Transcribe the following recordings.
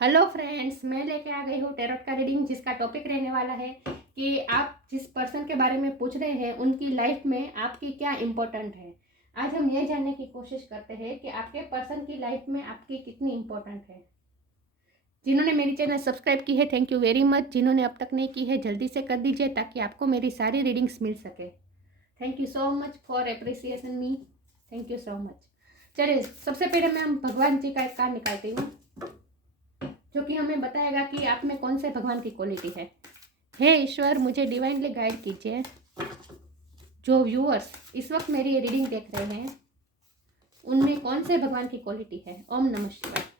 Hello friends, मैं लेके आ गई हूँ टैरोट का रीडिंग, जिसका टॉपिक रहने वाला है कि आप जिस पर्सन के बारे में पूछ रहे हैं उनकी लाइफ में आपकी क्या इम्पोर्टेंट है। आज हम ये जानने की कोशिश करते हैं कि आपके पर्सन की लाइफ में आपकी कितनी इम्पोर्टेंट है। जिन्होंने मेरी चैनल सब्सक्राइब की है, थैंक यू वेरी मच। जिन्होंने अब तक नहीं की है, जल्दी से कर दीजिए ताकि आपको मेरी सारी रीडिंग्स मिल सके। Thank you so much for appreciation me. Thank you so much. चलिए, सबसे पहले मैं भगवान जी का एक कार्ड निकालती हूँ जो कि हमें बताएगा कि आप में कौन से भगवान की क्वालिटी है। हे ईश्वर, मुझे डिवाइनली गाइड कीजिए। जो व्यूअर्स इस वक्त मेरी ये रीडिंग देख रहे हैं उनमें कौन से भगवान की क्वालिटी है। ओम नमः शिवाय।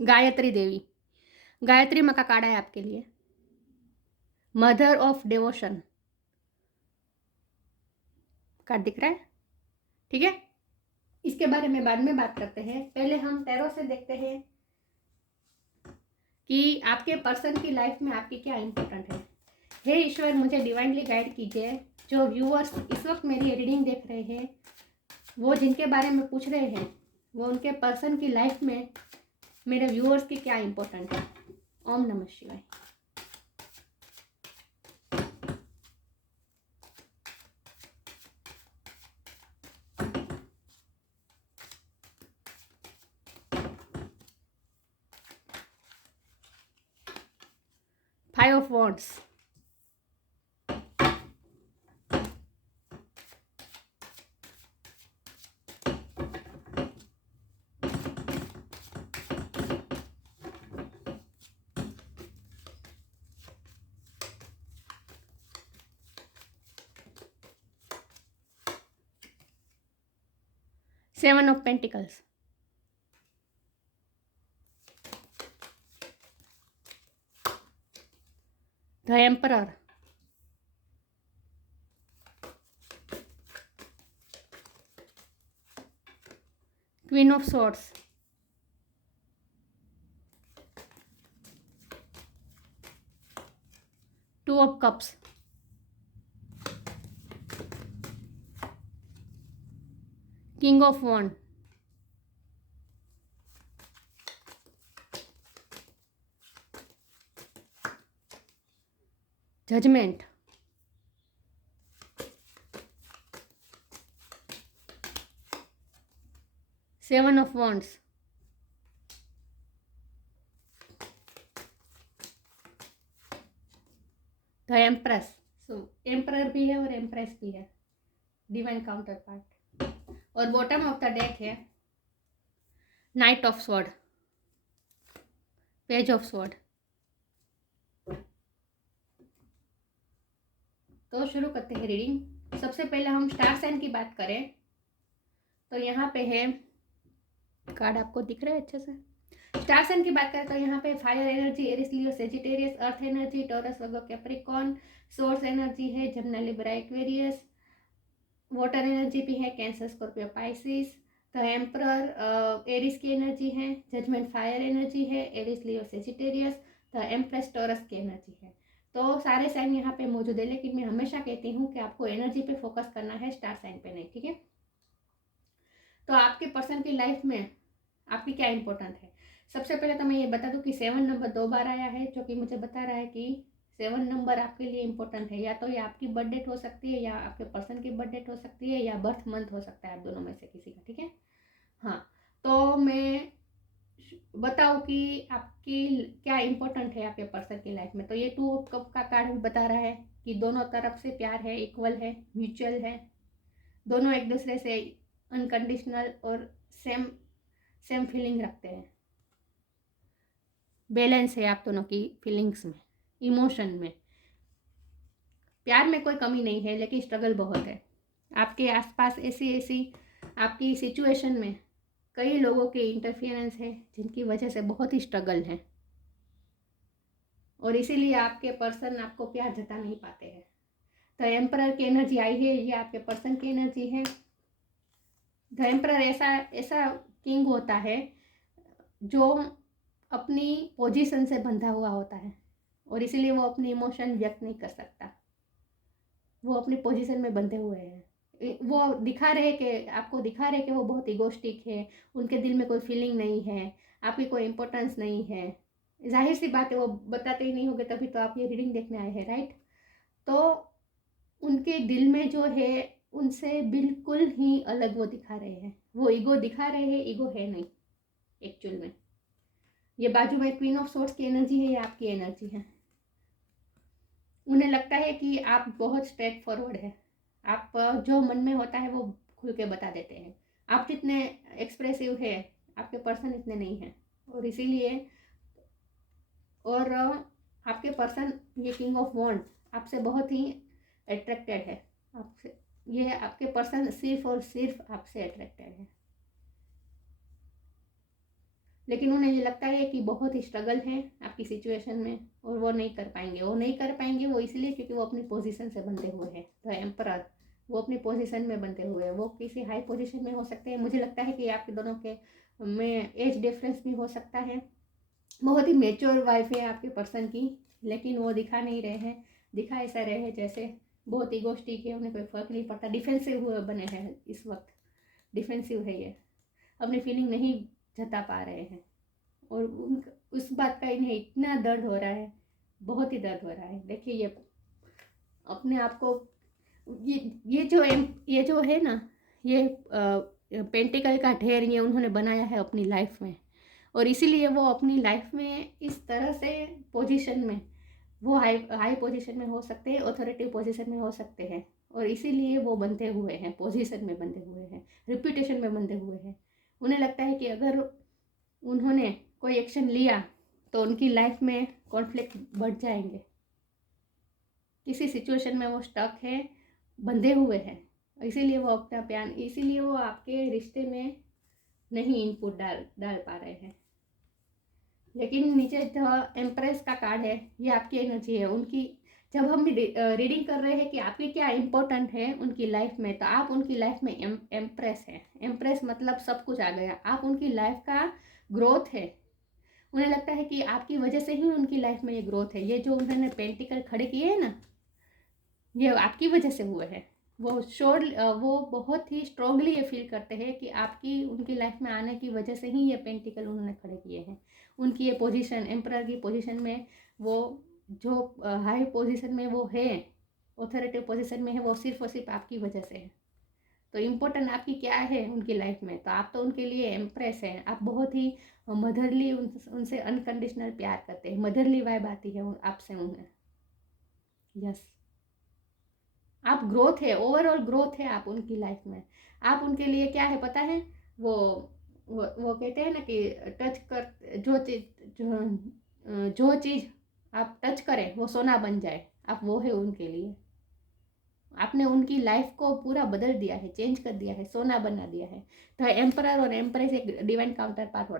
गायत्री देवी, गायत्री माँ का कार्ड है आपके लिए। मदर ऑफ डिवोशन कार्ड दिख रहा है, ठीक है। इसके बारे में बाद में बात करते हैं। पहले हम टैरो से देखते हैं कि आपके पर्सन की लाइफ में आपकी क्या इंपॉर्टेंट है। हे ईश्वर, मुझे डिवाइनली गाइड कीजिए। जो व्यूअर्स इस वक्त मेरी रीडिंग देख रहे हैं, वो जिनके बारे में पूछ रहे हैं, वो उनके पर्सन की लाइफ में मेरे व्यूअर्स की क्या इंपॉर्टेंट है। ओम नमः शिवाय। Five of wands, seven of pentacles, the emperor, queen of swords, two of cups, king of wand, judgement, seven of wands, the empress. So emperor भी है और एम्प्रेस भी है, डिवाइन काउंटर पार्ट। और बॉटम ऑफ द डेक है knight of sword, page of sword. तो शुरू करते हैं रीडिंग। सबसे पहले हम स्टार साइन की बात करें तो यहाँ पे है, कार्ड आपको दिख रहा है अच्छे से। स्टार साइन की बात करें तो यहाँ पे fire energy, Aries Leo Sagittarius, earth energy Taurus Virgo Capricorn, source energy है Gemini Libra Aquarius, water energy भी है Cancer Scorpio Pisces, the emperor Aries की एनर्जी है, जजमेंट फायर एनर्जी है, Aries Leo Sagittarius, the empress Taurus की energy है। तो सारे साइन यहाँ पे मौजूद है, लेकिन मैं हमेशा कहती हूँ कि आपको एनर्जी पे फोकस करना है, स्टार साइन पे नहीं, ठीक है। तो आपके पर्सन की लाइफ में आपकी क्या इंपॉर्टेंट है। सबसे पहले तो मैं ये बता दूं कि 7 नंबर 2 बार आया है, जो कि मुझे बता रहा है कि 7 नंबर आपके लिए इंपॉर्टेंट है। या तो ये आपकी बर्थ डेट हो सकती है, या आपके पर्सन की बर्थ डेट हो सकती है, या बर्थ मंथ हो सकता है, आप दोनों में से किसी का, ठीक है। हाँ, तो मैं बताऊँ कि आपकी क्या इंपॉर्टेंट है आपके पर्सन की लाइफ में। तो ये 2 ऑफ कप का कार्ड भी बता रहा है कि दोनों तरफ से प्यार है, इक्वल है, म्यूचुअल है, दोनों एक दूसरे से अनकंडीशनल और सेम सेम फीलिंग रखते हैं। बैलेंस है आप दोनों की फीलिंग्स में, इमोशन में। प्यार में कोई कमी नहीं है, लेकिन स्ट्रगल बहुत है। आपके आसपास ऐसी आपकी सिचुएशन में कई लोगों के इंटरफियरेंस है, जिनकी वजह से बहुत ही स्ट्रगल है, और इसीलिए आपके पर्सन आपको प्यार जता नहीं पाते हैं। तो एम्परर की एनर्जी आई है, ये आपके पर्सन की एनर्जी है। द एम्परर ऐसा ऐसा किंग होता है जो अपनी पोजीशन से बंधा हुआ होता है और इसीलिए वो अपनी इमोशन व्यक्त नहीं कर सकता। वो अपनी पोजीशन में बंधे हुए हैं। वो दिखा रहे कि आपको दिखा रहे कि वो बहुत इगोस्टिक है, उनके दिल में कोई फीलिंग नहीं है, आपकी कोई इम्पोर्टेंस नहीं है। जाहिर सी बात है, वो बताते ही नहीं होंगे, तभी तो आप ये रीडिंग देखने आए हैं, राइट। तो उनके दिल में जो है उनसे बिल्कुल ही अलग वो दिखा रहे हैं। वो ईगो दिखा रहे हैं, ईगो है नहीं एक्चुअल में। ये बाजू में क्वीन ऑफ सोर्ड्स की एनर्जी है, ये आपकी एनर्जी है। उन्हें लगता है कि आप बहुत स्ट्रेट फॉरवर्ड है, आप जो मन में होता है वो खुल के बता देते हैं। आप जितने एक्सप्रेसिव है आपके पर्सन इतने नहीं हैं, और इसीलिए और आपके पर्सन ये किंग ऑफ वॉन्ड आपसे बहुत ही अट्रैक्टेड है। आपसे ये आपके पर्सन सिर्फ और सिर्फ आपसे अट्रैक्टेड है, लेकिन उन्हें ये लगता है कि बहुत ही स्ट्रगल है आपकी सिचुएशन में और वो नहीं कर पाएंगे। वो इसलिए क्योंकि वो अपनी पोजीशन से बंधे हुए हैं। तो एम्परर वो अपनी पोजीशन में बंधे हुए हैं, वो किसी हाई पोजीशन में हो सकते हैं। मुझे लगता है कि आपके दोनों के में एज डिफरेंस भी हो सकता है। बहुत ही मेच्योर वाइफ है आपके पर्सन की, लेकिन वो दिखा नहीं रहे हैं। दिखा ऐसा रहे हैं जैसे बहुत इगोस्टिक है, उन्हें कोई फर्क नहीं पड़ता। डिफेंसिव हुए बने हैं इस वक्त, डिफेंसिव है ये, अपनी फीलिंग नहीं जता पा रहे हैं। और उस बात का इन्हें इतना दर्द हो रहा है, बहुत ही दर्द हो रहा है। देखिए ये अपने आप को ये जो है ना, ये पेंटिकल का ढेर ये उन्होंने बनाया है अपनी लाइफ में, और इसीलिए वो अपनी लाइफ में इस तरह से पोजीशन में, वो हाई पोजीशन में हो सकते हैं, ऑथोरिटी पोजीशन में हो सकते हैं, और इसीलिए वो बंधे हुए हैं, पोजीशन में बंधे हुए हैं, रिप्यूटेशन में बंधे हुए हैं। उन्हें लगता है कि अगर उन्होंने कोई एक्शन लिया तो उनकी लाइफ में कॉन्फ्लिक्ट बढ़ जाएंगे। किसी सिचुएशन में वो स्टक है, बंधे हुए हैं, इसीलिए वो अपना प्यार, इसीलिए वो आपके रिश्ते में नहीं इनपुट डाल पा रहे हैं। लेकिन नीचे जो एम्प्रेस का कार्ड है, ये आपकी एनर्जी है उनकी। जब हम रीडिंग कर रहे हैं कि आपकी क्या इम्पोर्टेंट है उनकी लाइफ में, तो आप उनकी लाइफ में एम्प्रेस है। एम्प्रेस मतलब सब कुछ आ गया, आप उनकी लाइफ का ग्रोथ है। उन्हें लगता है कि आपकी वजह से ही उनकी लाइफ में ये ग्रोथ है। ये जो उन्होंने पेंटिकल खड़े किए हैं ना, ये आपकी वजह से हुए हैं। वो बहुत ही स्ट्रांगली ये फील करते हैं कि आपकी उनकी लाइफ में आने की वजह से ही ये पेंटिकल उन्होंने खड़े किए हैं। उनकी ये पोजीशन, एम्परर की पोजीशन में, वो जो हाई पोजीशन में वो है, ऑथोरिटी पोजीशन में है, वो सिर्फ और सिर्फ आपकी वजह से है। तो इम्पोर्टेंट आपकी क्या है उनकी लाइफ में, तो आप तो उनके लिए एम्प्रेस हैं। आप बहुत ही मदरली उनसे अनकंडीशनल प्यार करते हैं, मदरली वाइब आती है आपसे उन्हें। यस, आप ग्रोथ है, ओवरऑल ग्रोथ है आप उनकी लाइफ में। आप उनके लिए क्या है पता है, वो कहते हैं ना कि टच कर जो चीज़ आप टच करें वो सोना बन जाए, आप वो है उनके लिए। आपने उनकी लाइफ को पूरा बदल दिया है, चेंज कर दिया है, सोना बना दिया है। तो एम्परर और एम्प्रेस एक डिवाइन काउंटर पार्ट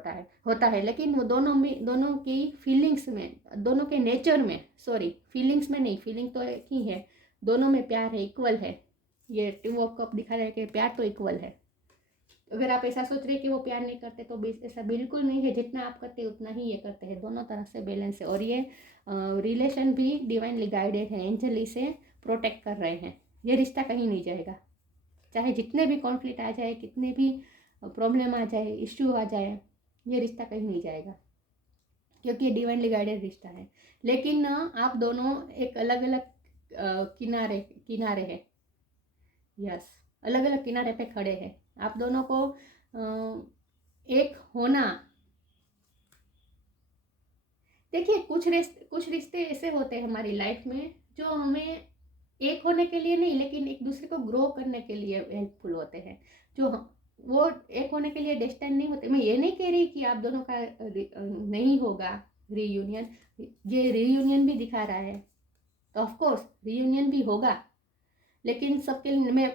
होता है, लेकिन वो दोनों की फीलिंग्स में, दोनों के नेचर में, सॉरी फीलिंग्स में नहीं, फीलिंग तो एक ही है, दोनों में प्यार है, इक्वल है। ये टू ऑफ कप दिखा रहा है कि प्यार तो इक्वल है। अगर आप ऐसा सोच रहे कि वो प्यार नहीं करते, तो ऐसा बिल्कुल नहीं है। जितना आप करते हैं उतना ही ये करते हैं, दोनों तरफ से बैलेंस है। और ये रिलेशन भी डिवाइनली गाइडेड है, एंजल इसे प्रोटेक्ट कर रहे हैं। ये रिश्ता कहीं नहीं जाएगा, चाहे जितने भी कॉन्फ्लिक्ट आ जाए, कितने भी प्रॉब्लम आ जाए, इश्यू आ जाए, ये रिश्ता कहीं नहीं जाएगा, क्योंकि ये डिवाइनली गाइडेड रिश्ता है। लेकिन आप दोनों एक अलग अलग किनारे हैं। यस, अलग अलग किनारे पे खड़े हैं। आप दोनों को एक होना, देखिए कुछ रिश्ते ऐसे होते हैं हमारी लाइफ में जो हमें एक होने के लिए नहीं, लेकिन एक दूसरे को ग्रो करने के लिए हेल्पफुल होते हैं। जो वो एक होने के लिए डेस्टिन नहीं होते। मैं ये नहीं कह रही कि आप दोनों का नहीं होगा रीयूनियन, ये रीयूनियन भी दिखा रहा है, तो ऑफकोर्स रीयूनियन भी होगा। लेकिन सबके लिए मैं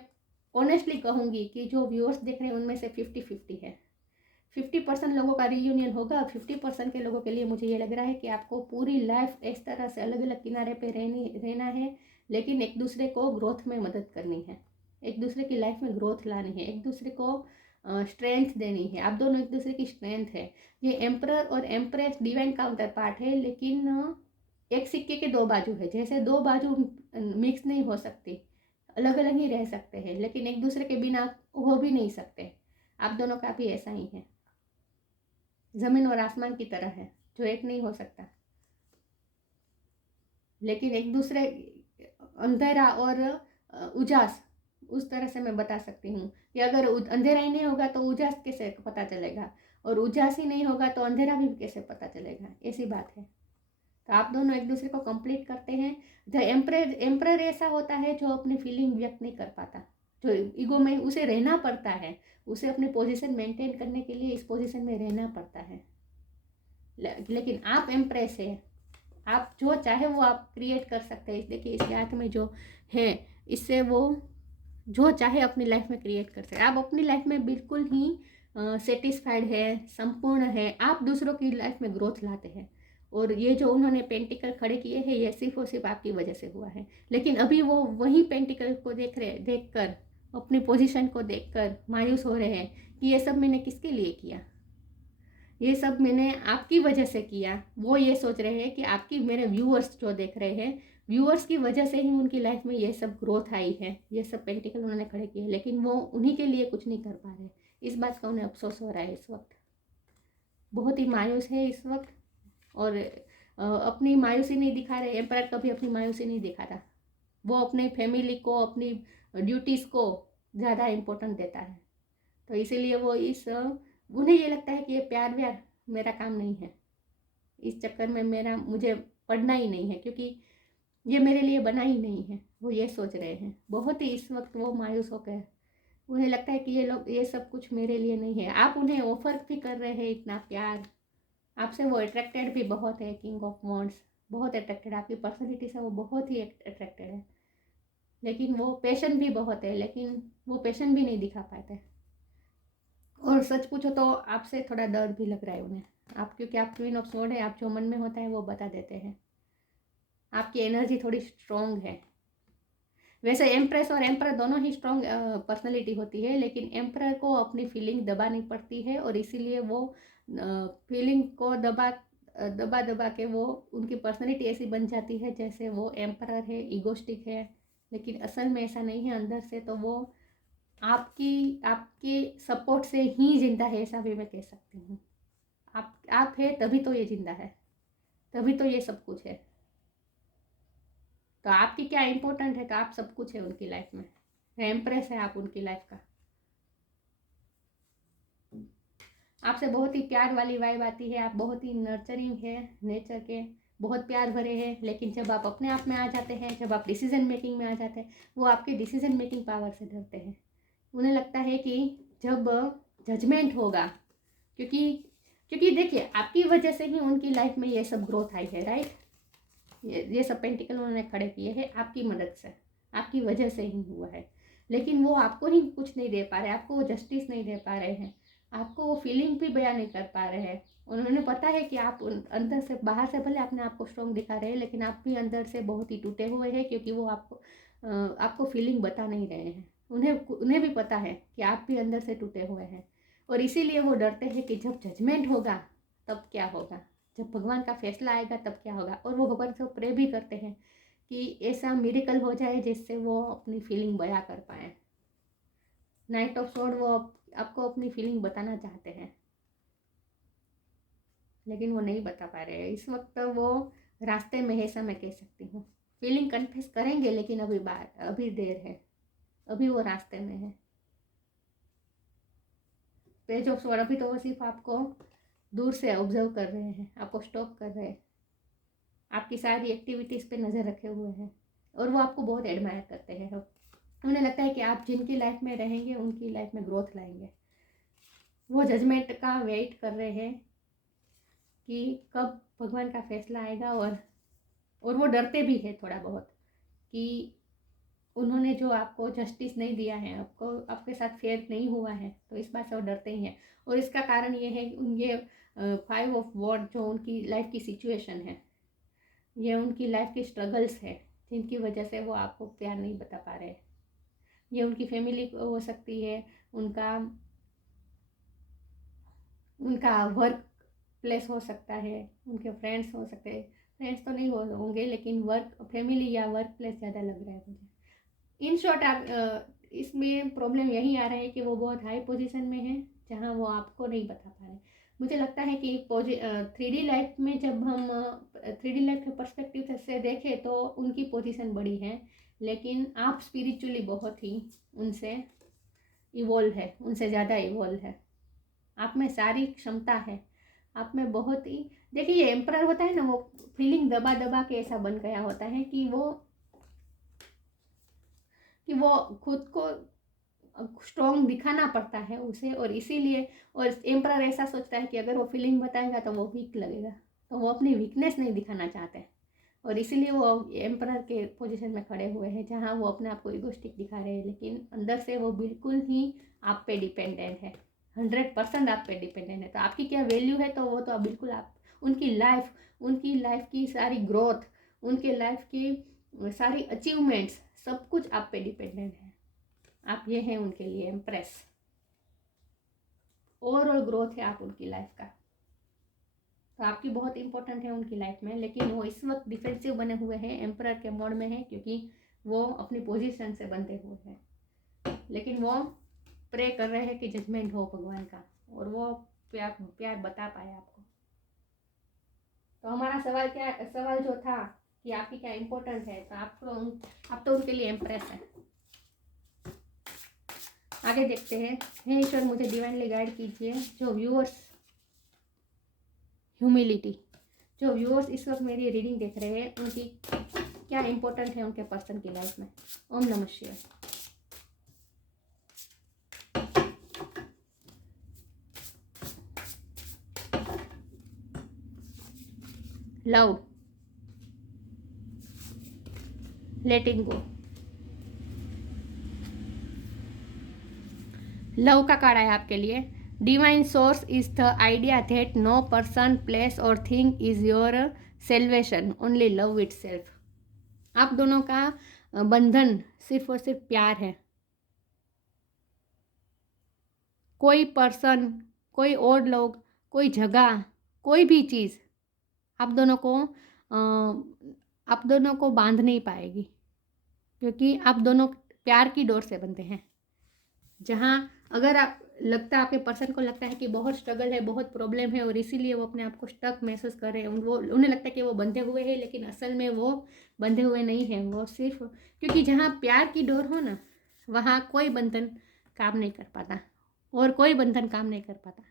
ऑनेस्टली कहूँगी कि जो व्यूअर्स देख रहे हैं उनमें से 50-50 है। 50% लोगों का रीयूनियन होगा, 50% के लोगों के लिए मुझे ये लग रहा है कि आपको पूरी लाइफ इस तरह से अलग अलग किनारे पे रहना है, लेकिन एक दूसरे को ग्रोथ में मदद करनी है, एक दूसरे की लाइफ में ग्रोथ लानी है, एक दूसरे को स्ट्रेंथ देनी है। आप दोनों एक दूसरे की स्ट्रेंथ है। ये एम्परर और एम्प्रेस डिवाइन काउंटर पार्ट है, लेकिन एक सिक्के के दो बाजू है। जैसे दो बाजू मिक्स नहीं हो सकती, अलग अलग ही रह सकते हैं, लेकिन एक दूसरे के बिना हो भी नहीं सकते। आप दोनों का भी ऐसा ही है, जमीन और आसमान की तरह है, जो एक नहीं हो सकता। लेकिन एक दूसरे, अंधेरा और उजास, उस तरह से मैं बता सकती हूँ कि अगर अंधेरा ही नहीं होगा तो उजास कैसे पता चलेगा, और उजास ही नहीं होगा तो अंधेरा भी कैसे पता चलेगा, ऐसी बात है। तो आप दोनों एक दूसरे को कंप्लीट करते हैं। द एम्परर ऐसा होता है जो अपनी फीलिंग व्यक्त नहीं कर पाता, जो ईगो में उसे रहना पड़ता है, उसे अपनी पोजीशन मेंटेन करने के लिए इस पोजीशन में रहना पड़ता है। लेकिन आप एम्प्रेस है, आप जो चाहे वो आप क्रिएट कर सकते हैं। देखिए इसके हाथ में जो है, इससे वो जो चाहे अपनी लाइफ में क्रिएट कर सकते हैं। आप अपनी लाइफ में बिल्कुल ही सेटिस्फाइड है, संपूर्ण है। आप दूसरों की लाइफ में ग्रोथ लाते हैं, और ये जो उन्होंने पेंटिकल खड़े किए हैं ये सिर्फ और सिर्फ आपकी वजह से हुआ है। लेकिन अभी वो वही पेंटिकल को देख कर अपनी पोजीशन को देखकर मायूस हो रहे हैं कि ये सब मैंने किसके लिए किया, ये सब मैंने आपकी वजह से किया। वो ये सोच रहे हैं कि आपकी, मेरे व्यूअर्स जो देख रहे हैं, व्यूअर्स की वजह से ही उनकी लाइफ में ये सब ग्रोथ आई है, ये सब पेंटिकल उन्होंने खड़े किए, लेकिन वो उन्हीं के लिए कुछ नहीं कर पा रहे। इस बात का उन्हें अफसोस हो रहा है इस वक्त, बहुत ही मायूस है इस वक्त। और अपनी मायूसी नहीं दिखा रहे। एम्पायर कभी अपनी मायूसी नहीं दिखाता, वो अपने फैमिली को, अपनी ड्यूटीज़ को ज़्यादा इम्पोर्टेंट देता है। तो इसीलिए वो उन्हें ये लगता है कि ये प्यार व्यार मेरा काम नहीं है, इस चक्कर में मुझे पढ़ना ही नहीं है, क्योंकि ये मेरे लिए बना ही नहीं है। वो ये सोच रहे हैं, बहुत ही इस वक्त वो मायूस होकर, उन्हें लगता है कि ये सब कुछ मेरे लिए नहीं है। आप उन्हें ऑफर भी कर रहे हैं इतना प्यार, आपसे वो अट्रैक्टेड भी बहुत है। किंग ऑफ वॉन्ड्स बहुत अट्रैक्टेड, आपकी पर्सनैलिटी से वो बहुत ही अट्रैक्टेड है, लेकिन वो पेशेंट भी बहुत है, लेकिन वो पेशेंट भी नहीं दिखा पाते। और सच पूछो तो आपसे थोड़ा डर भी लग रहा है उन्हें, आप, क्योंकि आप क्वीन ऑफ स्वॉर्ड है, आप जो मन में होता है वो बता देते हैं। आपकी एनर्जी थोड़ी स्ट्रॉन्ग है। वैसे एम्प्रेस और एम्परर दोनों ही स्ट्रॉन्ग पर्सनैलिटी होती है, लेकिन एम्परर को अपनी फीलिंग दबानी पड़ती है, और इसीलिए वो फीलिंग को दबा दबा दबा के वो, उनकी पर्सनैलिटी ऐसी बन जाती है जैसे वो एम्परर है, ईगोस्टिक है, लेकिन असल में ऐसा नहीं है। अंदर से तो वो आपके सपोर्ट से ही जिंदा है, ऐसा भी मैं कह सकती हूँ। आप है तभी तो ये जिंदा है, तभी तो ये सब कुछ है। तो आपकी क्या इम्पोर्टेंट है, तो आप सब कुछ है उनकी लाइफ में, एम्प्रेस है आप उनकी लाइफ का। आपसे बहुत ही प्यार वाली वाइब आती है, आप बहुत ही नर्चरिंग है नेचर के, बहुत प्यार भरे हैं। लेकिन जब आप अपने आप में आ जाते हैं, जब आप डिसीजन मेकिंग में आ जाते हैं, वो आपके डिसीजन मेकिंग पावर से डरते हैं। उन्हें लगता है कि जब जजमेंट होगा, क्योंकि क्योंकि देखिए आपकी वजह से ही उनकी लाइफ में ये सब ग्रोथ आई है, राइट। ये सब पेंटिकल उन्होंने खड़े किए हैं आपकी मदद से, आपकी वजह से ही हुआ है। लेकिन वो आपको ही कुछ नहीं दे पा रहे, आपको वो जस्टिस नहीं दे पा रहे हैं, आपको वो फीलिंग भी बयान नहीं कर पा रहे हैं। उन्होंने पता है कि आप अंदर से, बाहर से भले अपने आप को स्ट्रॉन्ग दिखा रहे हैं, लेकिन आप भी अंदर से बहुत ही टूटे हुए हैं, क्योंकि वो आपको फीलिंग बता नहीं रहे हैं। उन्हें भी पता है कि आप भी अंदर से टूटे हुए हैं, और इसीलिए वो डरते हैं कि जब जजमेंट होगा तब क्या होगा, जब भगवान का फैसला आएगा तब क्या होगा। और वो भगवान से प्रे भी करते हैं कि ऐसा मिरेकल हो जाए जिससे वो अपनी फीलिंग बयां कर पाए। नाइट ऑफ स्वॉर्ड वो आपको अपनी फीलिंग बताना चाहते हैं, लेकिन वो नहीं बता पा रहे हैं इस वक्त। वो रास्ते में है, ऐसा मैं कह सकती हूँ। फीलिंग कन्फेस करेंगे, लेकिन अभी देर है, अभी वो रास्ते में है। पेज ऑफ स्वॉर्ड अभी तो वो सिर्फ आपको दूर से ऑब्जर्व कर रहे हैं, आपको स्टॉप कर रहे हैं, आपकी सारी एक्टिविटीज़ पे नज़र रखे हुए हैं, और वो आपको बहुत एडमायर करते हैं। उन्हें लगता है कि आप जिनकी लाइफ में रहेंगे उनकी लाइफ में ग्रोथ लाएंगे। वो जजमेंट का वेट कर रहे हैं कि कब भगवान का फैसला आएगा, और वो डरते भी है थोड़ा बहुत कि उन्होंने जो आपको जस्टिस नहीं दिया है, आपके साथ फेयर नहीं हुआ है, तो इस बात से वो डरते ही हैं। और इसका कारण ये है, ये 5 ऑफ वॉर्ड जो उनकी लाइफ की सिचुएशन है, ये उनकी लाइफ की स्ट्रगल्स है, जिनकी वजह से वो आपको प्यार नहीं बता पा रहे। ये उनकी फैमिली हो सकती है, उनका उनका वर्क प्लेस हो सकता है, उनके फ्रेंड्स हो सकते हैं, फ्रेंड्स तो नहीं होंगे लेकिन वर्क फैमिली या वर्क प्लेस ज़्यादा लग रहा है मुझे। इन शॉर्ट आप इसमें प्रॉब्लम यही आ रहा है कि वो बहुत हाई पोजीशन में है जहाँ वो आपको नहीं बता पा रहे। मुझे लगता है कि 3D लाइफ में जब हम 3D लाइफ के पर्सपेक्टिव से देखें तो उनकी पोजीशन बड़ी है, लेकिन आप स्पिरिचुअली बहुत ही उनसे इवॉल्व है, उनसे ज़्यादा इवॉल्व है। आप में सारी क्षमता है, आप में बहुत ही, देखिए ये एम्परर होता है ना, वो फीलिंग दबा दबा के ऐसा बन गया होता है कि वो खुद को स्ट्रॉन्ग दिखाना पड़ता है उसे, और इसीलिए और एम्परर ऐसा सोचता है कि अगर वो फीलिंग बताएगा तो वो वीक लगेगा, तो वो अपनी वीकनेस नहीं दिखाना चाहते, और इसीलिए वो एम्परर के पोजीशन में खड़े हुए हैं जहाँ वो अपने आप को इगोस्टिक दिखा रहे हैं, लेकिन अंदर से वो बिल्कुल ही आप पे डिपेंडेंट है, 100% आप पे डिपेंडेंट है। तो आपकी क्या वैल्यू है, तो वो तो बिल्कुल आप उनकी लाइफ की सारी ग्रोथ, उनके लाइफ की सारी अचीवमेंट्स, सब कुछ आप पे डिपेंडेंट है। आप ये हैं उनके लिए एम्प्रेस, ओवरऑल ग्रोथ है आप उनकी लाइफ का, तो आपकी बहुत इंपॉर्टेंट है उनकी लाइफ में। लेकिन वो इस वक्त डिफेंसिव बने हुए हैं, एम्परर के मोड में है, क्योंकि वो अपनी पोजीशन से बंधे हुए हैं, लेकिन वो प्रे कर रहे हैं कि जजमेंट हो भगवान का, और वो प्यार बता पाए आपको। तो हमारा सवाल जो था कि आपकी क्या इम्पोर्टेंट है, तो आप तो उनके लिए एम्प्रेस है। आगे देखते हैं। हे ईश्वर, मुझे डिवाइनली गाइड कीजिए। जो व्यूअर्स ह्यूमिलिटी, जो व्यूअर्स इस वक्त मेरी रीडिंग देख रहे हैं, उनकी क्या इम्पोर्टेंट है उनके पर्सन की लाइफ में। ओम नमः शिवाय। Love, letting go. लव का कार्ड है आपके लिए। Divine source is the idea that no person, place or thing is your salvation, only love itself. आप दोनों का बंधन सिर्फ और सिर्फ प्यार है। कोई पर्सन, कोई और लोग, कोई जगह, कोई भी चीज़ आप दोनों को बांध नहीं पाएगी, क्योंकि आप दोनों प्यार की डोर से बंधे हैं। जहाँ अगर आपके पर्सन को लगता है कि बहुत स्ट्रगल है, बहुत प्रॉब्लम है, और इसीलिए वो अपने आप को स्टक महसूस कर रहे हैं, उन्हें लगता है कि वो बंधे हुए हैं, लेकिन असल में वो बंधे हुए नहीं हैं। वो सिर्फ, क्योंकि जहाँ प्यार की डोर हो ना, वहाँ कोई बंधन काम नहीं कर पाता, और कोई बंधन काम नहीं कर पाता।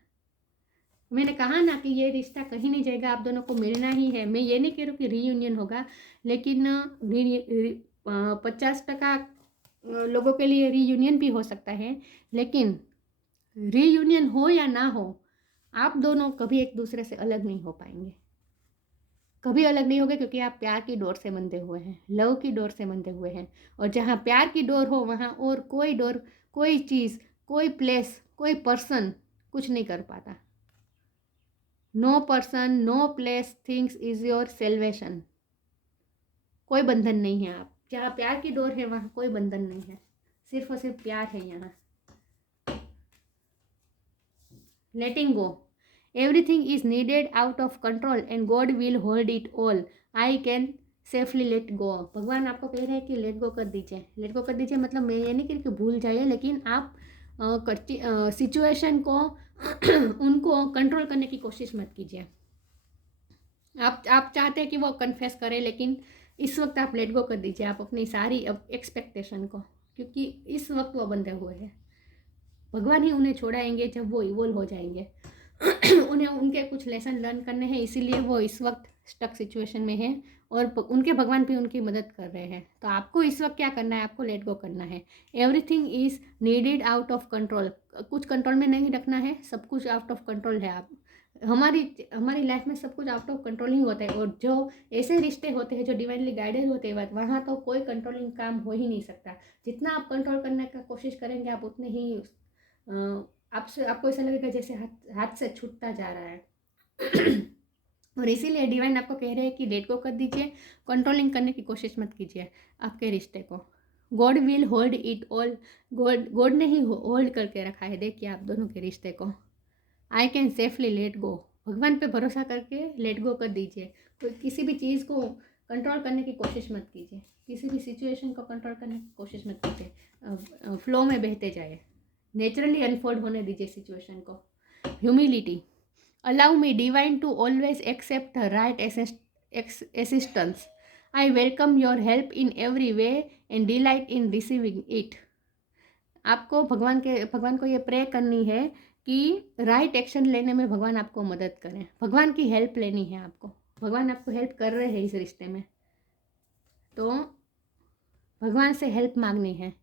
मैंने कहा ना कि ये रिश्ता कहीं नहीं जाएगा, आप दोनों को मिलना ही है। मैं ये नहीं कह रही हूँ कि रीयूनियन होगा, लेकिन 50% लोगों के लिए रीयूनियन भी हो सकता है, लेकिन रीयूनियन हो या ना हो, आप दोनों कभी एक दूसरे से अलग नहीं हो पाएंगे, कभी अलग नहीं होगे, क्योंकि आप प्यार की डोर से बंधे हुए हैं, लव की डोर से बंधे हुए हैं। और जहाँ प्यार की डोर हो, वहाँ और कोई डोर, कोई चीज़, कोई प्लेस, कोई पर्सन कुछ नहीं कर पाता। No person, no place, things is your salvation. कोई बंधन नहीं है। आप जहाँ प्यार की डोर है, वहाँ कोई बंधन नहीं है, सिर्फ और सिर्फ प्यार है यहाँ। Letting go, everything is needed out of control and God will hold it all, I can safely let go. भगवान आपको कह रहे हैं कि लेट गो कर दीजिए। लेट गो कर दीजिए मतलब मैं ये नहीं कह रही कि भूल जाइए, लेकिन आप सिचुएशन को उनको कंट्रोल करने की कोशिश मत कीजिए। आप चाहते हैं कि वो कन्फेस करें, लेकिन इस वक्त आप लेट गो कर दीजिए आप अपनी सारी एक्सपेक्टेशन को, क्योंकि इस वक्त वो बंधे हुए हैं। भगवान ही उन्हें छोड़ाएंगे जब वो इवोल्व हो जाएंगे। उन्हें उनके कुछ लेसन लर्न करने हैं, इसीलिए वो इस वक्त स्टक सिचुएशन में है, और उनके भगवान भी उनकी मदद कर रहे हैं। तो आपको इस वक्त क्या करना है, आपको लेट गो करना है। Everything is needed out of control, कुछ कंट्रोल में नहीं रखना है, सब कुछ आउट ऑफ कंट्रोल है। आप हमारी लाइफ में सब कुछ आउट ऑफ कंट्रोल ही होता है, और जो ऐसे रिश्ते होते हैं जो डिवाइनली गाइडेड होते हैं, वहाँ तो कोई कंट्रोलिंग काम हो ही नहीं सकता। जितना आप कंट्रोल करने का कोशिश करेंगे, आप उतने ही आपको ऐसा लगेगा जैसे हाथ से छूटता जा रहा है। और इसीलिए डिवाइन आपको कह रहे हैं कि लेट गो कर दीजिए, कंट्रोलिंग करने की कोशिश मत कीजिए आपके रिश्ते को। God will hold it all, God ने ही होल्ड करके रखा है। देखिए आप दोनों के रिश्ते को, आई कैन सेफली लेट गो। भगवान पे भरोसा करके लेट गो कर दीजिए। तो किसी भी चीज़ को कंट्रोल करने की कोशिश मत कीजिए, किसी भी सिचुएशन को कंट्रोल करने की कोशिश मत कीजिए। फ्लो में बहते जाए, नेचुरली अनफोल्ड होने दीजिए सिचुएशन को। Humility, allow me divine to always accept the right assistance. I welcome your help in every way and delight in receiving it. आपको भगवान को ये प्रे करनी है कि राइट एक्शन लेने में भगवान आपको मदद करें। भगवान की हेल्प लेनी है आपको, भगवान आपको हेल्प कर रहे हैं इस रिश्ते में, तो भगवान से हेल्प मांगनी है।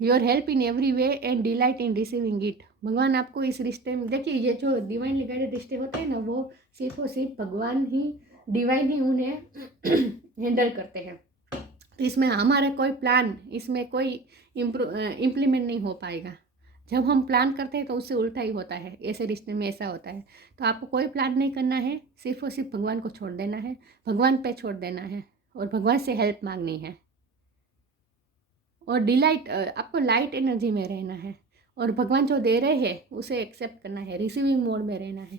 Your help in every way and delight in receiving it. भगवान आपको इस रिश्ते में, देखिए ये जो डिवाइनली गाइडेड रिश्ते होते हैं ना, वो सिर्फ और सिर्फ भगवान ही, डिवाइन ही उन्हें हैंडल करते हैं। तो इसमें हमारा कोई प्लान, इसमें कोई इम्प्लीमेंट नहीं हो पाएगा। जब हम प्लान करते हैं तो उससे उल्टा ही होता है, ऐसे रिश्ते में ऐसा होता है। तो आपको कोई प्लान नहीं करना है, सिर्फ और सिर्फ भगवान को छोड़ देना है, भगवान पे छोड़ देना है और भगवान से हेल्प मांगनी है। और डिलाइट, आपको लाइट एनर्जी में रहना है और भगवान जो दे रहे हैं उसे एक्सेप्ट करना है, रिसीविंग मोड में रहना है।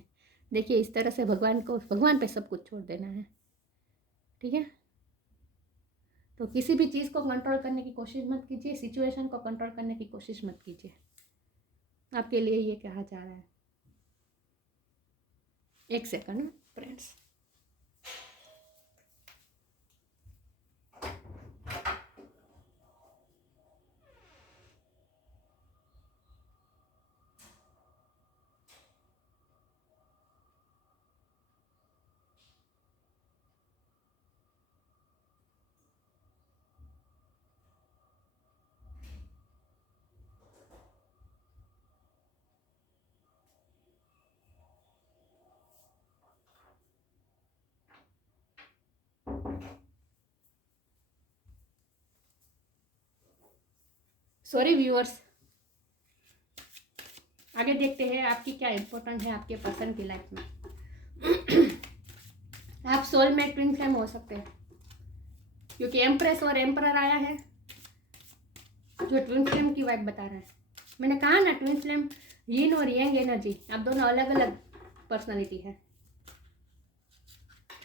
देखिए इस तरह से भगवान पे सब कुछ छोड़ देना है, ठीक है। तो किसी भी चीज़ को कंट्रोल करने की कोशिश मत कीजिए, सिचुएशन को कंट्रोल करने की कोशिश मत कीजिए। आपके लिए ये कहा जा रहा है। एक सेकंड फ्रेंड्स। सॉरी व्यूअर्स, आगे देखते हैं आपकी क्या इम्पोर्टेंट है आपके पर्सन की लाइफ में। आप सोलमेट ट्विन फ्लेम हो सकते हैं, क्योंकि एम्प्रेस और एम्परर आया है जो ट्विन फ्लेम की वाइब बता रहा है। मैंने कहा ना, ट्विन फ्लेम यीन और यंग एनर्जी, आप दोनों अलग अलग पर्सनालिटी है,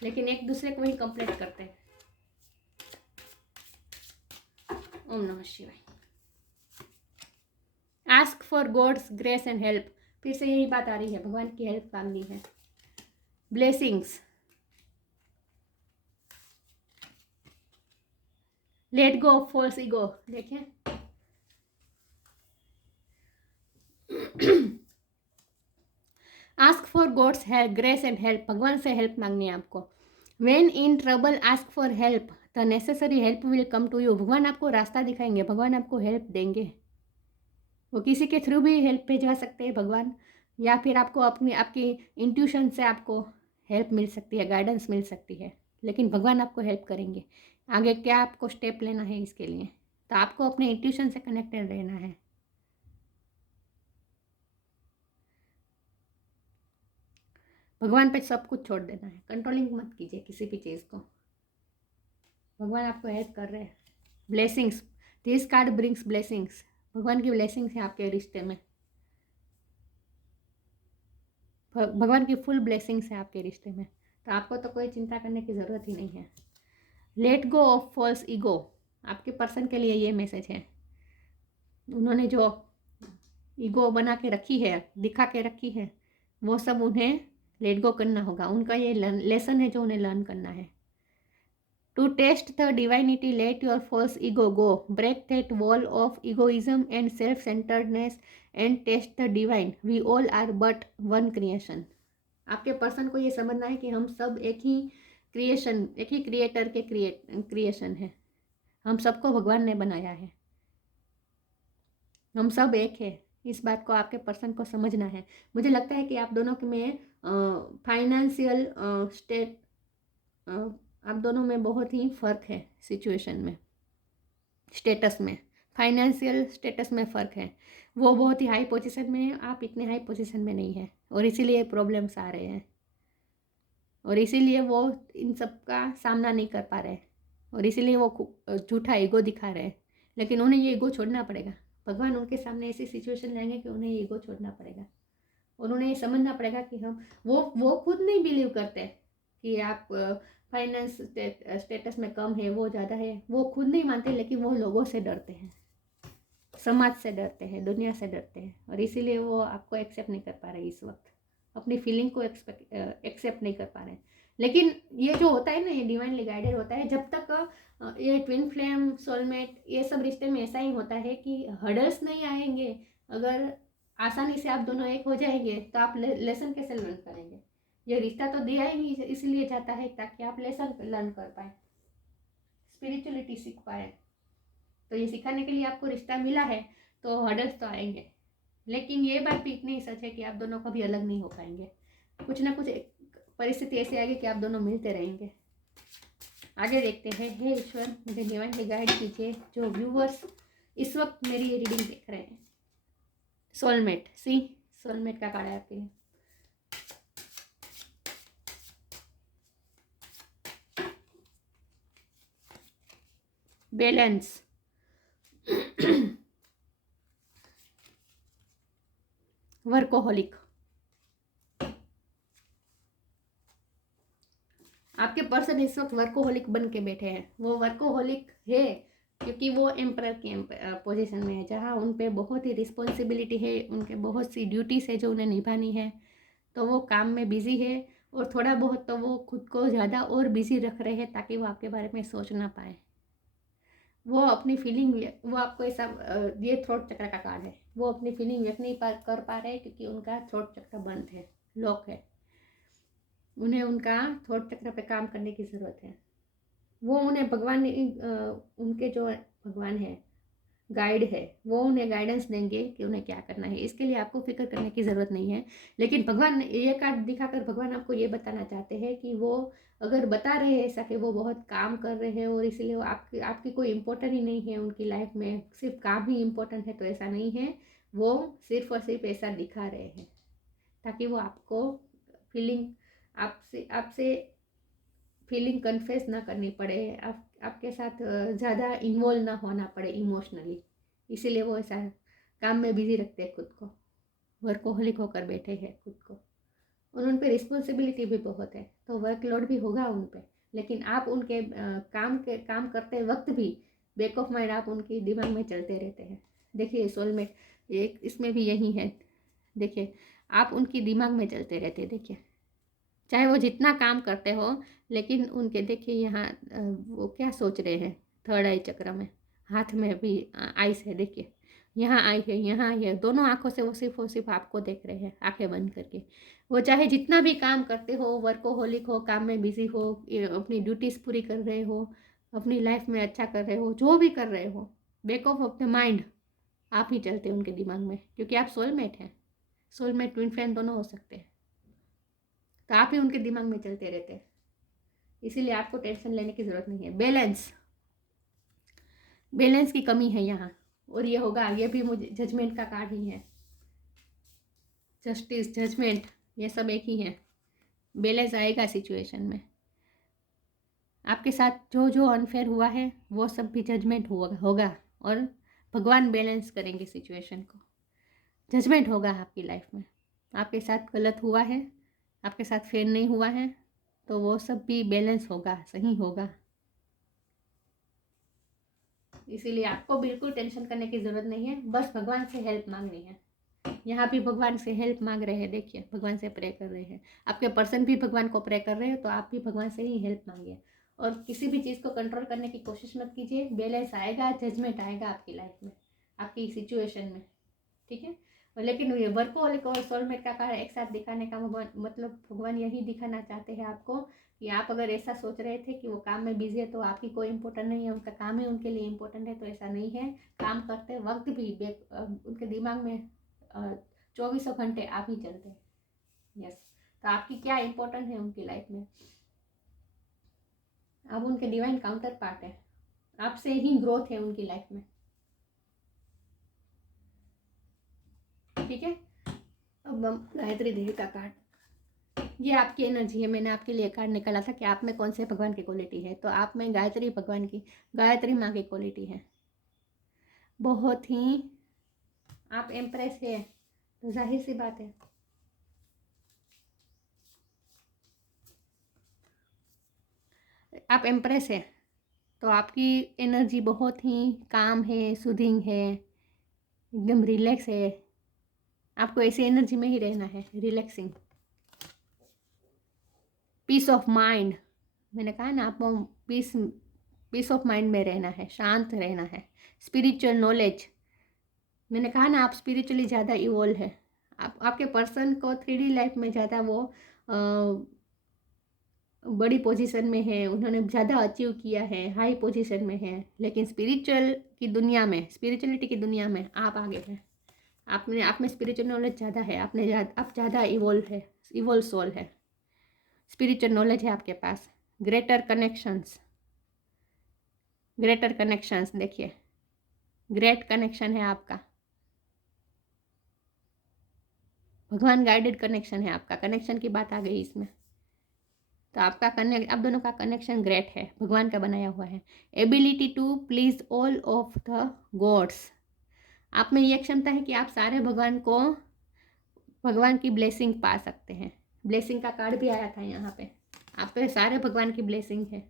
लेकिन एक दूसरे को ही कंप्लीट करते हैं। ओम नमः शिवाय। Ask for God's grace and help, फिर से यही बात आ रही है, भगवान की हेल्प मांगनी है। Blessings, let go of false ego. देखें ask for God's help grace and help, भगवान से हेल्प मांगनी है आपको। When in trouble ask for help, the necessary help will come to you. भगवान आपको रास्ता दिखाएंगे, भगवान आपको हेल्प देंगे। वो किसी के थ्रू भी हेल्प भेजवा सकते हैं भगवान, या फिर आपको आपकी इंट्यूशन से आपको हेल्प मिल सकती है, गाइडेंस मिल सकती है, लेकिन भगवान आपको हेल्प करेंगे। आगे क्या आपको स्टेप लेना है इसके लिए, तो आपको अपने इंट्यूशन से कनेक्टेड रहना है। भगवान पे सब कुछ छोड़ देना है, कंट्रोलिंग मत कीजिए किसी भी चीज़ को। भगवान आपको हेल्प कर रहे हैं। Blessings, this card brings blessings, भगवान की ब्लेसिंग्स है आपके रिश्ते में, भगवान की फुल ब्लेसिंग्स है आपके रिश्ते में, तो आपको तो कोई चिंता करने की ज़रूरत ही नहीं है। Let go of false ego, आपके पर्सन के लिए ये मैसेज है। उन्होंने जो ईगो बना के रखी है, दिखा के रखी है, वो सब उन्हें लेट गो करना होगा। उनका ये लेसन है जो उन्हें लर्न करना है। To test the divinity, let your false ego go, break that wall of egoism and self centeredness and test the divine, we all are but one creation. आपके पर्सन को ये समझना है कि हम सब एक ही क्रिएशन, एक ही क्रिएटर के क्रिएशन है। हम सबको भगवान ने बनाया है, हम सब एक है। इस बात को आपके पर्सन को समझना है। मुझे लगता है कि आप दोनों में फाइनेंशियल आप दोनों में बहुत ही फ़र्क है, सिचुएशन में, स्टेटस में, फाइनेंशियल स्टेटस में फ़र्क है। वो बहुत ही हाई पोजीशन में है, आप इतने हाई पोजीशन में नहीं है, और इसीलिए प्रॉब्लम्स आ रहे हैं, और इसीलिए वो इन सब का सामना नहीं कर पा रहे, और इसीलिए वो झूठा ईगो दिखा रहे हैं। लेकिन उन्हें ये ईगो छोड़ना पड़ेगा। भगवान उनके सामने ऐसी सिचुएशन लाएंगे कि उन्हें ये ईगो छोड़ना पड़ेगा। और उन्हें ये समझना पड़ेगा कि हम वो खुद नहीं बिलीव करते कि आप फाइनेंस स्टेटस में कम है, वो ज़्यादा है, वो खुद नहीं मानते, लेकिन वो लोगों से डरते हैं, समाज से डरते हैं, दुनिया से डरते हैं, और इसीलिए वो आपको एक्सेप्ट नहीं कर पा रहे इस वक्त, अपनी फीलिंग को एक्सेप्ट नहीं कर पा रहे हैं। लेकिन ये जो होता है ना, ये डिवाइनली गाइडेड होता है। जब तक ये ट्विन फ्लेम, सोलमेट, ये सब रिश्ते में ऐसा ही होता है कि हर्डल्स नहीं आएंगे। अगर आसानी से आप दोनों एक हो जाएंगे तो आप लेसन कैसे लर्न करेंगे? ये रिश्ता तो दिया ही इसलिए जाता है ताकि आप लेसन लर्न कर पाए, स्पिरिचुअलिटी सीख पाए। तो ये सिखाने के लिए आपको रिश्ता मिला है, तो हर्डल्स तो आएंगे। लेकिन ये बात भी इतनी सच है कि आप दोनों कभी अलग नहीं हो पाएंगे। कुछ ना कुछ परिस्थिति ऐसी आएगी कि आप दोनों मिलते रहेंगे। आगे देखते हैं। हे ईश्वर, मुझे डिवाइनली गाइड कीजिए जो व्यूवर्स इस वक्त मेरी ये रीडिंग देख रहे हैं। सोलमेट, सी सोलमेट का कार्ड है आपके लिए। Balance, workaholic. आपके पर्सन इस वक्त वर्कोहोलिक बन के बैठे हैं। वो वर्कोहोलिक है क्योंकि वो एम्परर की पोजीशन में है, जहाँ उन पे बहुत ही रिस्पॉन्सिबिलिटी है, उनके बहुत सी ड्यूटीज है जो उन्हें निभानी है। तो वो काम में बिजी है, और थोड़ा बहुत तो वो खुद को ज़्यादा और बिजी रख रहे हैं ताकि वो आपके बारे में सोच ना पाए। वो अपनी फीलिंग, वो आपको ऐसा, ये थ्रोट चक्र का कार्ड है, वो अपनी फीलिंग व्यक्त नहीं कर पा रहे क्योंकि उनका थ्रोट चक्र बंद है, लॉक है। उन्हें उनका थ्रोट चक्र पे काम करने की ज़रूरत है। वो उन्हें भगवान, उनके जो भगवान है, गाइड है, वो उन्हें गाइडेंस देंगे कि उन्हें क्या करना है। इसके लिए आपको फिक्र करने की ज़रूरत नहीं है। लेकिन भगवान, ये कार्ड दिखाकर भगवान आपको ये बताना चाहते हैं कि वो अगर बता रहे हैं ऐसा कि वो बहुत काम कर रहे हैं और इसीलिए वो आपकी कोई इम्पोर्टेंट ही नहीं है उनकी लाइफ में, सिर्फ काम ही इम्पोर्टेंट है, तो ऐसा नहीं है। वो सिर्फ और सिर्फ ऐसा दिखा रहे हैं ताकि वो आपको फीलिंग, आपसे फीलिंग कन्फेस ना करनी पड़े, आपके साथ ज़्यादा इन्वॉल्व ना होना पड़े इमोशनली। इसीलिए वो ऐसा काम में बिजी रखते हैं खुद को, वर्कोहोलिक होकर बैठे हैं खुद को। और उन पर रिस्पॉन्सिबिलिटी भी बहुत है, तो वर्कलोड भी होगा उन पर। लेकिन आप उनके काम करते वक्त भी बैक ऑफ माइंड आप उनके दिमाग में चलते रहते हैं। देखिए सोलमेट, एक इसमें भी यही है। देखिए आप उनकी दिमाग में चलते रहते हैं। देखिए चाहे वो जितना काम करते हो, लेकिन उनके देखिए यहाँ वो क्या सोच रहे हैं। थर्ड आई चक्र में हाथ में भी आइस है, देखिए यहाँ आई है, यहाँ आई है। दोनों आंखों से वो सिर्फ आपको देख रहे हैं, आंखें बंद करके। वो चाहे जितना भी काम करते हो, वर्कोहोलिक हो, काम में बिजी हो, अपनी ड्यूटीज़ पूरी कर रहे हो, अपनी लाइफ में अच्छा कर रहे हो, जो भी कर रहे हो, बैक ऑफ द माइंड आप ही चलते हैं उनके दिमाग में, क्योंकि आप सोलमेट हैं। सोलमेट ट्विन फ्लेम दोनों हो सकते हैं, तो आप ही उनके दिमाग में चलते रहते हैं। इसीलिए आपको टेंशन लेने की ज़रूरत नहीं है। बैलेंस की कमी है यहाँ, और ये होगा, ये भी मुझे जजमेंट का कार्ड ही है। जस्टिस, जजमेंट, ये सब एक ही है। बैलेंस आएगा सिचुएशन में। आपके साथ जो जो अनफेयर हुआ है वो सब भी जजमेंट होगा, और भगवान बैलेंस करेंगे सिचुएशन को। जजमेंट होगा आपकी लाइफ में। आपके साथ गलत हुआ है, आपके साथ फेयर नहीं हुआ है, तो वो सब भी बैलेंस होगा, सही होगा। इसीलिए आपको बिल्कुल टेंशन करने की ज़रूरत नहीं है, बस भगवान से हेल्प मांगनी है। यहाँ भी भगवान से हेल्प मांग रहे हैं, देखिए भगवान से प्रे कर रहे हैं। आपके पर्सन भी भगवान को प्रे कर रहे हैं, तो आप भी भगवान से ही हेल्प मांगिए। और किसी भी चीज़ को कंट्रोल करने की कोशिश मत कीजिए। बैलेंस आएगा, जजमेंट आएगा आपकी लाइफ में, आपकी सिचुएशन में, ठीक है। लेकिन ये वर्कोहोलिक और सोलमेट का कार्ड एक साथ दिखाने का मतलब भगवान यही दिखाना चाहते हैं आपको कि आप अगर ऐसा सोच रहे थे कि वो काम में बिजी है तो आपकी कोई इंपॉर्टेंट नहीं है, उनका काम ही उनके लिए इम्पोर्टेंट है, तो ऐसा नहीं है। काम करते वक्त भी उनके दिमाग में 24 घंटे आप ही चलते हैं। यस, तो आपकी क्या इम्पोर्टेंट है उनकी लाइफ में? आप उनके डिवाइन काउंटर पार्ट है, आपसे ही ग्रोथ है उनकी लाइफ में, ठीक है। अब हम गायत्री देवी का कार्ड, ये आपकी एनर्जी है। मैंने आपके लिए कार्ड निकाला था कि आप में कौन से भगवान की क्वालिटी है, तो आप में गायत्री भगवान की, गायत्री माँ की क्वालिटी है। बहुत ही आप एम्प्रेस है, तो जाहिर सी बात है आप एम्प्रेस है तो आपकी एनर्जी बहुत ही काम है, सूदिंग है, एकदम रिलैक्स है। आपको ऐसी एनर्जी में ही रहना है, रिलैक्सिंग, पीस ऑफ माइंड। मैंने कहा ना, आपको पीस ऑफ माइंड में रहना है, शांत रहना है। स्पिरिचुअल नॉलेज, मैंने कहा ना, आप स्पिरिचुअली ज़्यादा इवॉल्व है। आपके पर्सन को 3D लाइफ में ज़्यादा वो बड़ी पोजीशन में है, उन्होंने ज़्यादा अचीव किया है, हाई पोजीशन में है, लेकिन स्पिरिचुअल की दुनिया में, स्पिरिचुअलिटी की दुनिया में आप आगे हैं। आप में स्पिरिचुअल नॉलेज ज़्यादा है, आप ज़्यादा इवॉल्व है, इवॉल्व सोल है, स्पिरिचुअल नॉलेज है आपके पास। ग्रेटर कनेक्शंस, ग्रेटर कनेक्शंस, देखिए ग्रेट कनेक्शन है आपका, भगवान गाइडेड कनेक्शन है आपका। कनेक्शन की बात आ गई इसमें, तो आप दोनों का कनेक्शन ग्रेट है, भगवान का बनाया हुआ है। Ability to please all of the gods, आप में ये क्षमता है कि आप सारे भगवान की ब्लेसिंग पा सकते हैं। ब्लेसिंग का कार्ड भी आया था यहाँ पे, आप पे सारे भगवान की ब्लेसिंग है,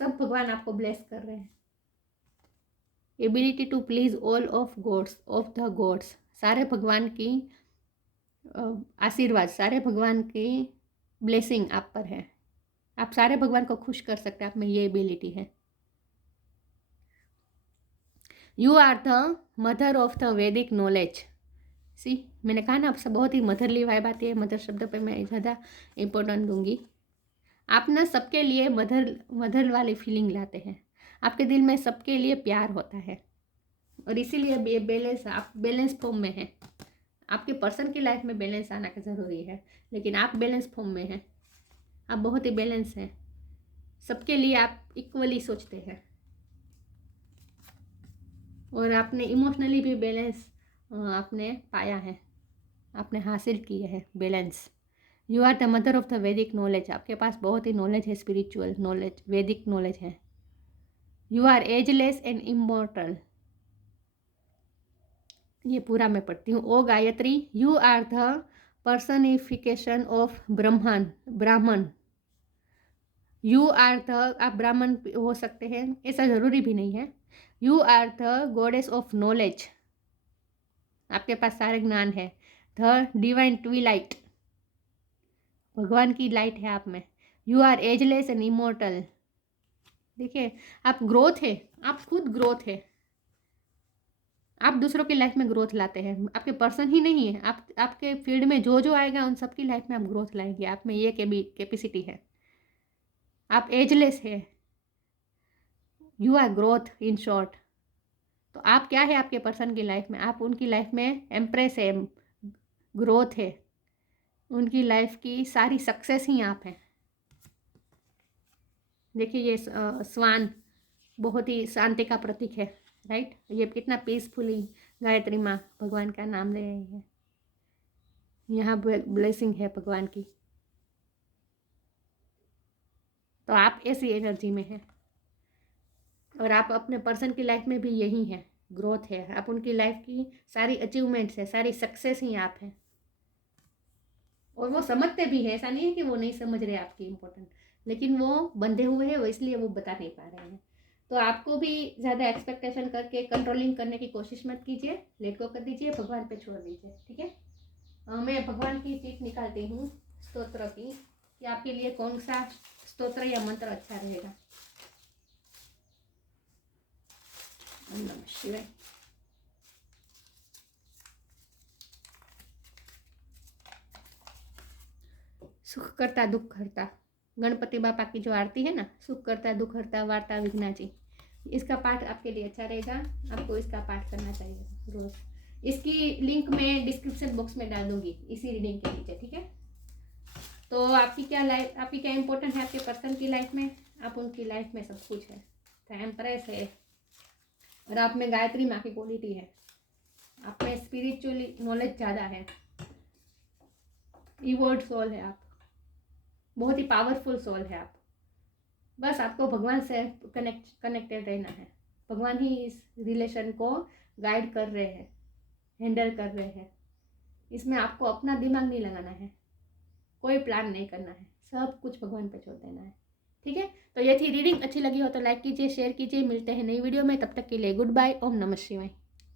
सब भगवान आपको ब्लेस कर रहे हैं। Ability to please all of the gods, सारे भगवान की आशीर्वाद, सारे भगवान की ब्लेसिंग आप पर है, आप सारे भगवान को खुश कर सकते हैं, आप में ये एबिलिटी है। You are the mother of the वैदिक नॉलेज। सी, मैंने कहा ना, आपसे बहुत ही मदरली वाइब आती है। मदर शब्द पे मैं ज़्यादा इम्पोर्टेंट दूंगी। आप ना सबके लिए मदर वाली फीलिंग लाते हैं, आपके दिल में सबके लिए प्यार होता है, और इसीलिए बैलेंस, आप बैलेंस फॉर्म में हैं। आपके पर्सन की लाइफ में बैलेंस आना का ज़रूरी है, लेकिन आप बैलेंस फॉर्म में हैं, आप बहुत ही बैलेंस हैं, सबके लिए आप इक्वली सोचते हैं, और आपने इमोशनली भी बैलेंस आपने पाया है, आपने हासिल किया है balance. You are the mother of the वैदिक नॉलेज, आपके पास बहुत ही नॉलेज है, स्पिरिचुअल नॉलेज, वैदिक नॉलेज है। You are ageless and immortal, ये पूरा मैं पढ़ती हूँ। O Gayatri, you are the personification of Brahman. You are the, आप ब्राह्मण हो सकते हैं, ऐसा ज़रूरी भी नहीं है। You are the goddess of knowledge, आपके पास सारे ज्ञान है। द डिवाइन ट्विलाइट, भगवान की लाइट है आप में। You are ageless and immortal, देखिए आप ग्रोथ है, आप खुद ग्रोथ है, आप दूसरों की लाइफ में ग्रोथ लाते हैं, आपके पर्सन ही नहीं है, आपके फील्ड में जो जो आएगा उन सबकी लाइफ में आप ग्रोथ लाएंगे, आप में ये कैपेसिटी है, आप एजलेस है, you are growth in short. तो आप क्या है आपके पर्सन की लाइफ में, आप उनकी लाइफ में एम्प्रेस है, ग्रोथ है, उनकी लाइफ की सारी सक्सेस ही आप हैं। देखिए ये स्वान बहुत ही शांति का प्रतीक है, राइट। ये कितना पीसफुली गायत्री माँ भगवान का नाम ले रही है, यहाँ ब्लेसिंग है भगवान की। तो आप ऐसी एनर्जी में हैं, और आप अपने पर्सन की लाइफ में भी यही है, ग्रोथ है, आप उनकी लाइफ की सारी अचीवमेंट्स है, सारी सक्सेस ही आप हैं, और वो समझते भी हैं, ऐसा नहीं है कि वो नहीं समझ रहे आपकी इम्पोर्टेंट, लेकिन वो बंधे हुए हैं, वो इसलिए वो बता नहीं पा रहे हैं। तो आपको भी ज़्यादा एक्सपेक्टेशन करके कंट्रोलिंग करने की कोशिश मत कीजिए, लेट गो कर दीजिए, भगवान पे छोड़ दीजिए, ठीक है। मैं भगवान की चीज निकालती हूँ स्तोत्र की, कि आपके लिए कौन सा स्तोत्र या मंत्र अच्छा रहेगा। ओम नमः शिवाय। सुख करता दुख हरता, गणपति बापा की जो आरती है ना, सुख करता दुख हरता वार्ता विघ्नाची, इसका पाठ आपके लिए अच्छा रहेगा, आपको इसका पाठ करना चाहिए रोज। इसकी लिंक मैं डिस्क्रिप्शन बॉक्स में डाल दूंगी इसी रीडिंग के नीचे, ठीक है। तो आपकी क्या इंपॉर्टेंट है आपके पर्सन की लाइफ में, आप उनकी लाइफ में सब कुछ है, एम्प्रेस है, और आप में गायत्री माँ की क्वालिटी है, आप में स्पिरिचुअली नॉलेज ज़्यादा है, इवोल्ड सोल है, आप बहुत ही पावरफुल सोल है आप। बस आपको भगवान से कनेक्टेड रहना है, भगवान ही इस रिलेशन को गाइड कर रहे हैं, हैंडल कर रहे हैं। इसमें आपको अपना दिमाग नहीं लगाना है, कोई प्लान नहीं करना है, सब कुछ भगवान पे छोड़ देना है। ठीक है, तो ये थी रीडिंग। अच्छी लगी हो तो लाइक कीजिए, शेयर कीजिए। मिलते हैं नई वीडियो में, तब तक के लिए गुड बाय। ओम नमः शिवाय।